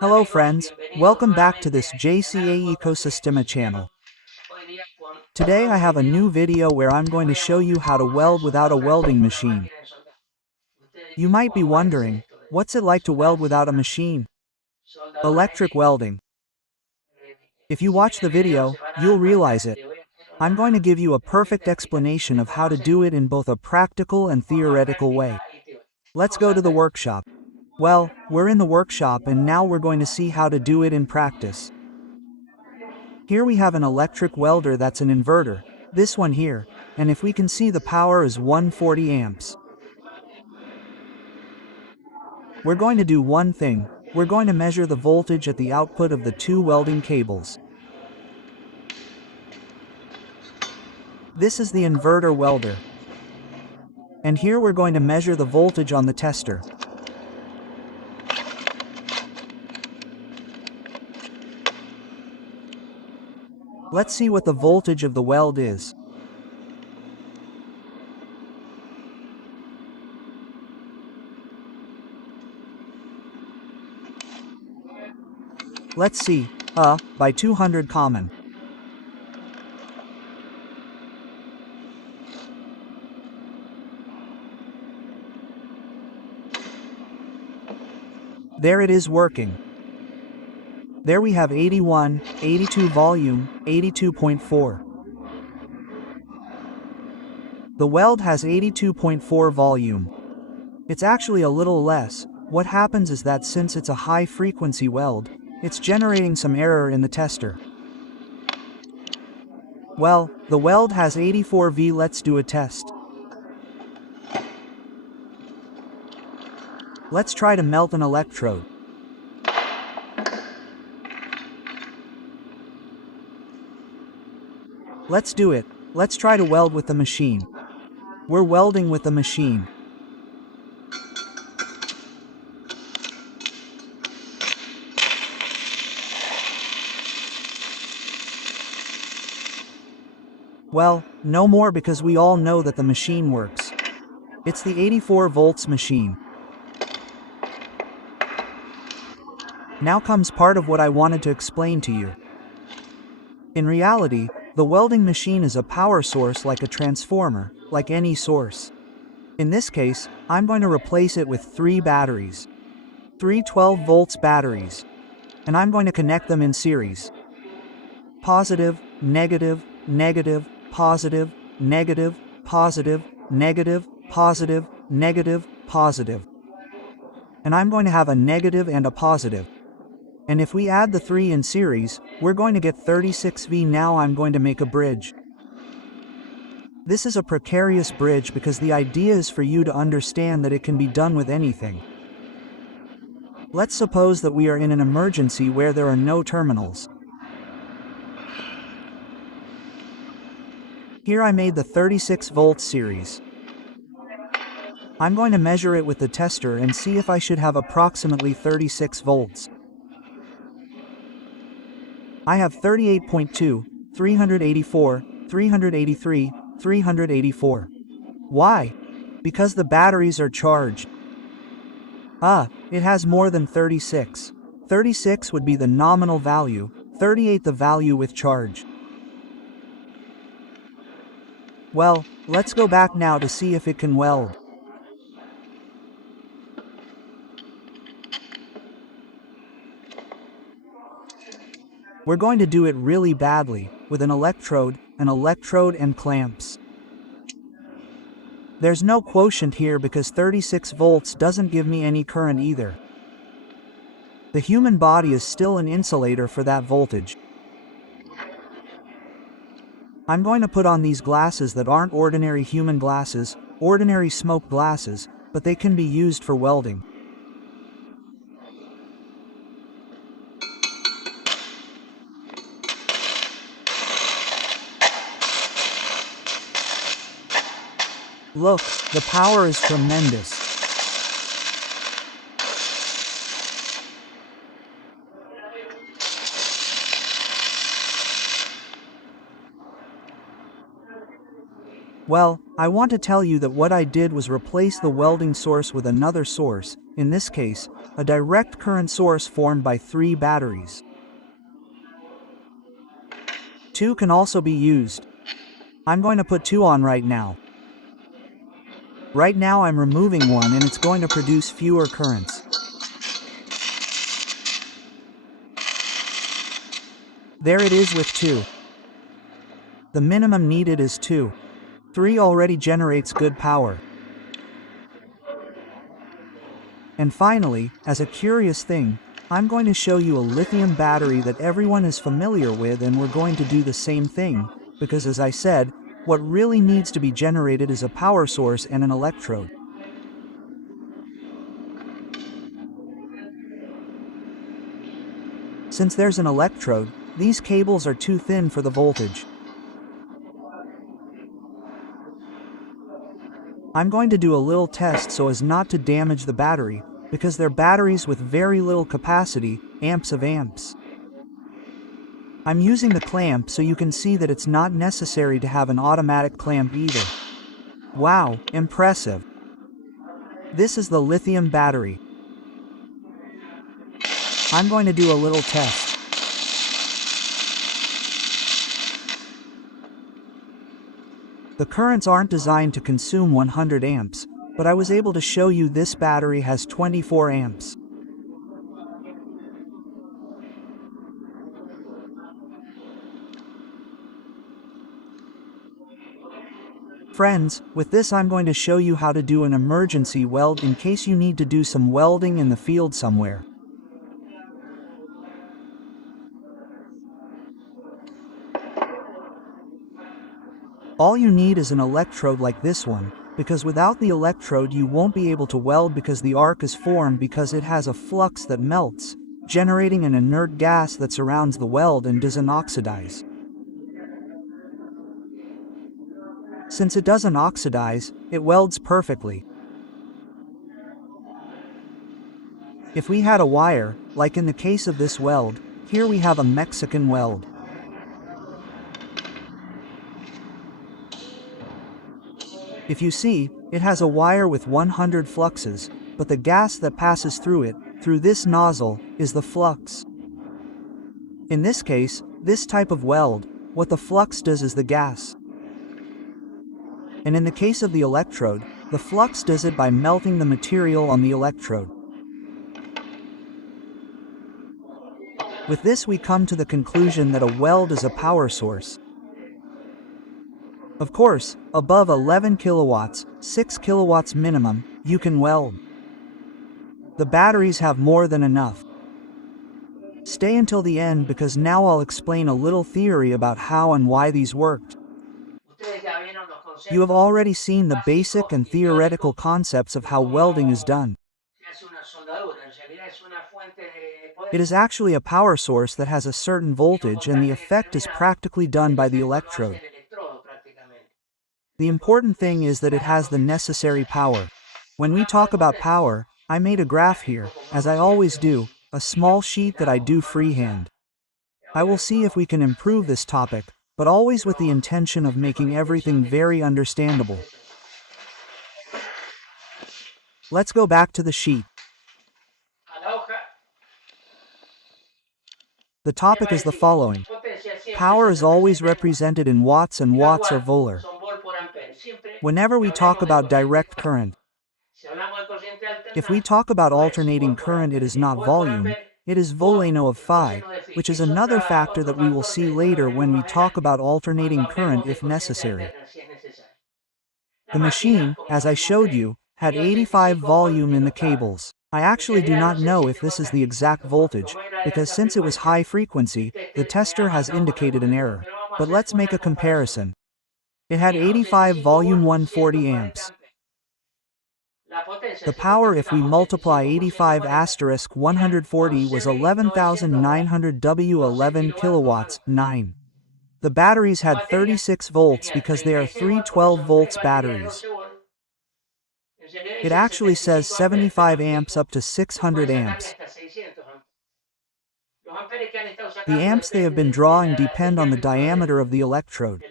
Hello friends, welcome back to this JCA Ecosystema channel. Today I have a new video where I'm going to show you how to weld without a welding machine. You might be wondering, what's it like to weld without a machine? Electric welding. If you watch the video, you'll realize it. I'm going to give you a perfect explanation of how to do it in both a practical and theoretical way. Let's go to the workshop. Well, we're in the workshop and now we're going to see how to do it in practice. Here we have an electric welder that's an inverter, this one here, and if we can see the power is 140 amps. We're going to do one thing, we're going to measure the voltage at the output of the two welding cables. This is the inverter welder. And here we're going to measure the voltage on the tester. Let's see what the voltage of the weld is. Let's see, by 200 common. There it is working. There we have 81, 82 volume, 82.4. The weld has 82.4 volume. It's actually a little less. What happens is that since it's a high frequency weld, it's generating some error in the tester. Well, the weld has 84V. Let's do a test. Let's try to melt an electrode. Let's do it. Let's try to weld with the machine. We're welding with the machine. Well, no more because we all know that the machine works. It's the 84 volts machine. Now comes part of what I wanted to explain to you. In reality, the welding machine is a power source like a transformer, like any source. In this case, I'm going to replace it with 3 batteries. 3 12 volts batteries. And I'm going to connect them in series. Positive, negative, negative, positive, negative, positive, negative, positive, negative, positive. And I'm going to have a negative and a positive. And if we add the 3 in series, we're going to get 36V. Now I'm going to make a bridge. This is a precarious bridge because the idea is for you to understand that it can be done with anything. Let's suppose that we are in an emergency where there are no terminals. Here I made the 36 volt series. I'm going to measure it with the tester and see if I should have approximately 36 volts. I have 38.2, 384, 383, 384. Why? Because the batteries are charged. It has more than 36. 36 would be the nominal value, 38 the value with charge. Well, let's go back now to see if it can weld. We're going to do it really badly, with an electrode and clamps. There's no quotient here because 36 volts doesn't give me any current either. The human body is still an insulator for that voltage. I'm going to put on these glasses that aren't ordinary human glasses, ordinary smoke glasses, but they can be used for welding. Look, the power is tremendous. Well, I want to tell you that what I did was replace the welding source with another source, in this case, a direct current source formed by 3 batteries. 2 can also be used. I'm going to put 2 on right now. Right now I'm removing one and it's going to produce fewer currents. There it is with 2. The minimum needed is 2. 3 already generates good power. And finally, as a curious thing, I'm going to show you a lithium battery that everyone is familiar with, and we're going to do the same thing, because as I said, what really needs to be generated is a power source and an electrode. Since there's an electrode, these cables are too thin for the voltage. I'm going to do a little test so as not to damage the battery, because they're batteries with very little capacity, amps of amps. I'm using the clamp so you can see that it's not necessary to have an automatic clamp either. Wow, impressive. This is the lithium battery. I'm going to do a little test. The currents aren't designed to consume 100 amps, but I was able to show you this battery has 24 amps. Friends, with this I'm going to show you how to do an emergency weld in case you need to do some welding in the field somewhere. All you need is an electrode like this one, because without the electrode you won't be able to weld because the arc is formed because it has a flux that melts, generating an inert gas that surrounds the weld and doesn't oxidize. Since it doesn't oxidize, it welds perfectly. If we had a wire, like in the case of this weld, here we have a Mexican weld. If you see, it has a wire with 100 fluxes, but the gas that passes through it, through this nozzle, is the flux. In this case, this type of weld, what the flux does is the gas. And in the case of the electrode, the flux does it by melting the material on the electrode. With this we come to the conclusion that a weld is a power source. Of course, above 11 kilowatts, 6 kilowatts minimum, you can weld. The batteries have more than enough. Stay until the end because now I'll explain a little theory about how and why these worked. You have already seen the basic and theoretical concepts of how welding is done. It is actually a power source that has a certain voltage and the effect is practically done by the electrode. The important thing is that it has the necessary power. When we talk about power, I made a graph here, as I always do, a small sheet that I do freehand. I will see if we can improve this topic, but always with the intention of making everything very understandable. Let's go back to the sheet. The topic is the following. Power is always represented in watts and watts are volar. Whenever we talk about direct current, if we talk about alternating current, it is not volume, it is volano of phi, which is another factor that we will see later when we talk about alternating current if necessary. The machine, as I showed you, had 85 volume in the cables. I actually do not know if this is the exact voltage, because since it was high frequency, the tester has indicated an error. But let's make a comparison. It had 85 volume 140 amps. The power if we multiply 85 asterisk 140 was 11,900 W11 kilowatts, 9. The batteries had 36 volts because they are 3 12 volts batteries. It actually says 75 amps up to 600 amps. The amps they have been drawing depend on the diameter of the electrode.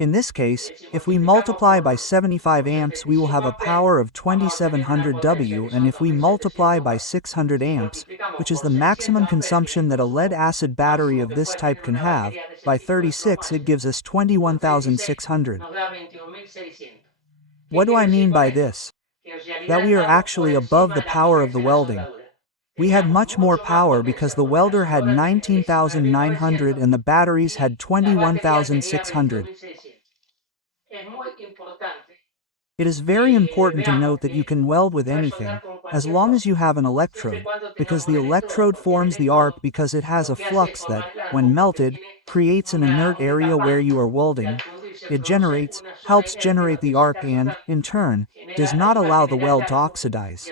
In this case, if we multiply by 75 amps we will have a power of 2700 W, and if we multiply by 600 amps, which is the maximum consumption that a lead-acid battery of this type can have, by 36 it gives us 21,600. What do I mean by this? That we are actually above the power of the welding. We had much more power because the welder had 19,900 and the batteries had 21,600. It is very important to note that you can weld with anything, as long as you have an electrode, because the electrode forms the arc because it has a flux that, when melted, creates an inert area where you are welding. It helps generate the arc and, in turn, does not allow the weld to oxidize.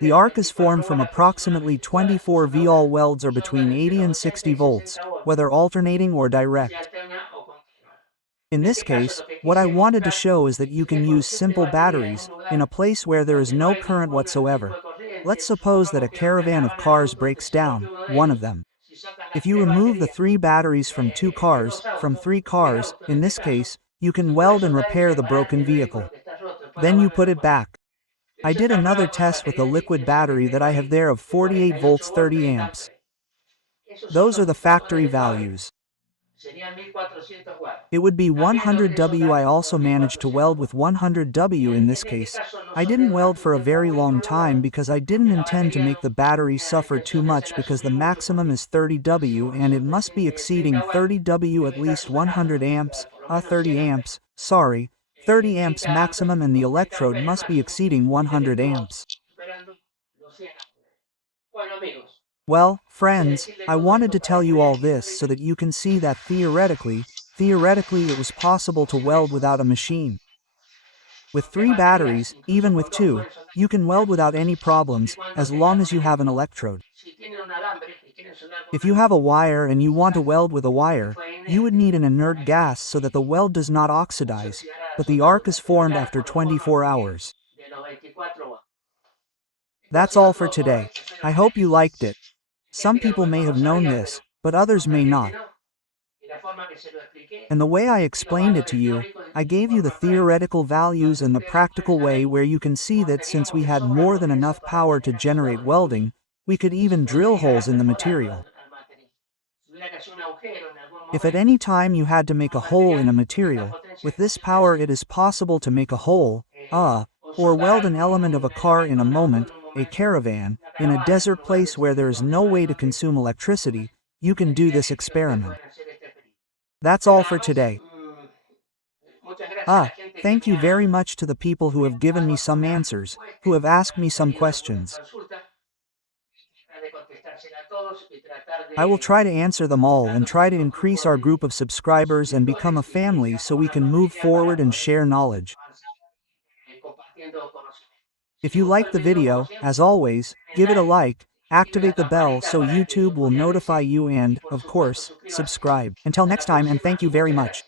The arc is formed from approximately 24 V. All welds are between 80 and 60 volts, whether alternating or direct. In this case, what I wanted to show is that you can use simple batteries, in a place where there is no current whatsoever. Let's suppose that a caravan of cars breaks down, one of them. If you remove the 3 batteries from 2 cars, from 3 cars, in this case, you can weld and repair the broken vehicle. Then you put it back. I did another test with a liquid battery that I have there of 48 volts 30 amps. Those are the factory values. It would be 100 W. I also managed to weld with 100 W in this case. I didn't weld for a very long time because I didn't intend to make the battery suffer too much, because the maximum is 30 W and it must be exceeding 30 W at least 100 amps, 30 amps, sorry, 30 amps maximum, and the electrode must be exceeding 100 amps. Well, friends, I wanted to tell you all this so that you can see that theoretically it was possible to weld without a machine. With 3 batteries, even with 2, you can weld without any problems, as long as you have an electrode. If you have a wire and you want to weld with a wire, you would need an inert gas so that the weld does not oxidize, but the arc is formed after 24 hours. That's all for today. I hope you liked it. Some people may have known this, but others may not. And the way I explained it to you, I gave you the theoretical values and the practical way where you can see that since we had more than enough power to generate welding, we could even drill holes in the material. If at any time you had to make a hole in a material, with this power it is possible to make a hole, or weld an element of a car in a moment, a caravan, in a desert place where there is no way to consume electricity. You can do this experiment. That's all for today. Thank you very much to the people who have given me some answers, who have asked me some questions. I will try to answer them all and try to increase our group of subscribers and become a family so we can move forward and share knowledge. If you like the video, as always, give it a like, activate the bell so YouTube will notify you, and, of course, subscribe. Until next time, and thank you very much.